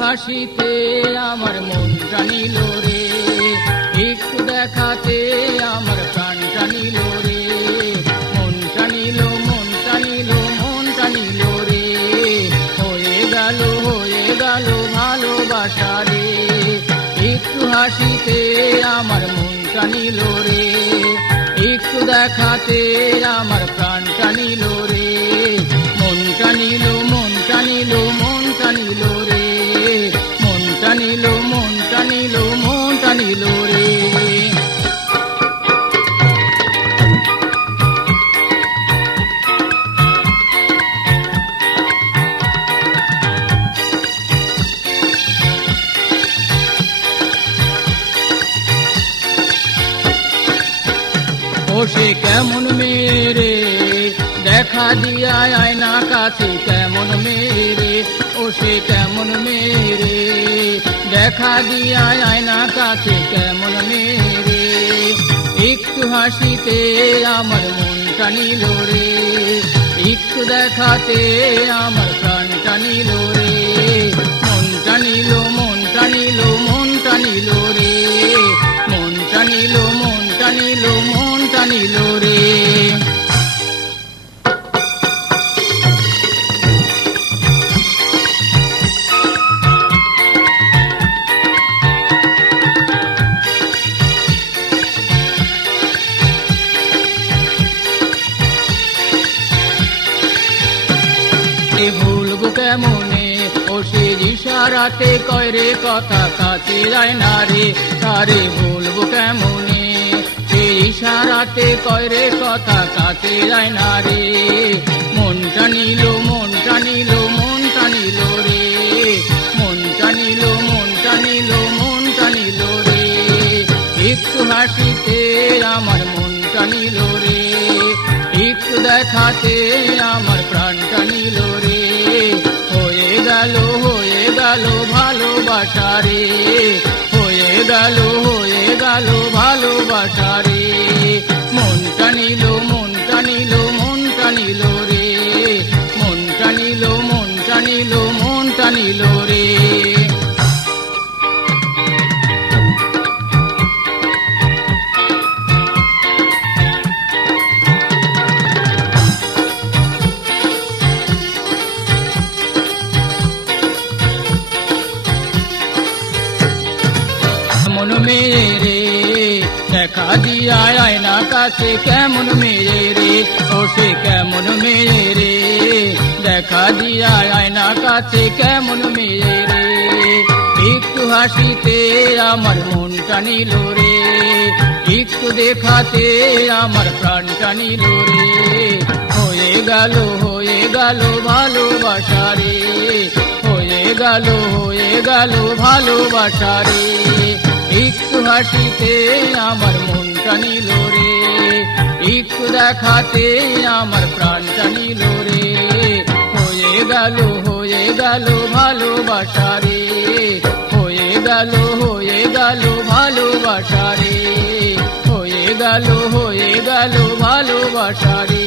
হাসিতে আমার মনটা নিল রে, একটু দেখাতে আমার প্রাণটা নিল রে, মনটা নিল মনটা নিল মনটা নিল রে, হয়ে গেল ভালোবাসা রে। একটু হাসিতে আমার মনটা নিল রে, একটু দেখাতে আমার প্রাণটা নিল রে, মনটা নিল মনটা নিল মনটা নিল রে, মনটা নিল মনটা নিল মনটা নিল রে। ও সে কেমন মেরে দেখা দিয়া আয়না কাছে, কেমন মেরে ও সে কেমন মেরে দেখা দিয়া আয়না কাছে, কেমন মেরে একটু হাসিতে আমার মনটা নিল রে, একটু দেখাতে আমার প্রাণটা নিল রে, মনটা নিল মনটা নিল মনটা নিল রে, মনটা নিল মনটা নিল মনটা নিল রে। ভুলবো কেমনে ও সে ইশারাতে কয় রে কথা, কাছে যায় না রে তারে ভুলবো কেমনে, সে ইশারাতে কয় রে কথা, কাছে যায় না রে, মনটা নিল মনটা নিল মনটা নিল রে, মনটা নিল মনটা নিল মনটা নিল রে, একটু হাসিতে আমার মনটা নিল রে, একটু দেখাতে আমার প্রাণটা নিল রে, হয়ে গেল ভালোবাসা রে, হয়ে গেল ভালোবাসা রে, মনটা নিল মনটা নিল মনটা নিল রে, মনটা নিল মনটা নিল মনটা নিল রে। কেমন মেরে দেখা দিয়া আয়না কাছে, কেমন মেরে ও সে কেমন মেরে দেখা দিয়া আয়না কাছে, কেমন মেরে একটু হাসিতে আমার মনটা নিল রে, একটু দেখাতে আমার প্রাণটা নিল রে, হয়ে গেল ভালোবাসা রে, হয়ে গেল ভালোবাসা রে, একটু হাসিতে আমার মনটা নিল রে, একটু দেখাতে আমার প্রাণটা নিল রে, হয়ে গেল ভালোবাসা রে, হয়ে গেল ভালোবাসা রে, হয়ে গেল ভালোবাসা রে।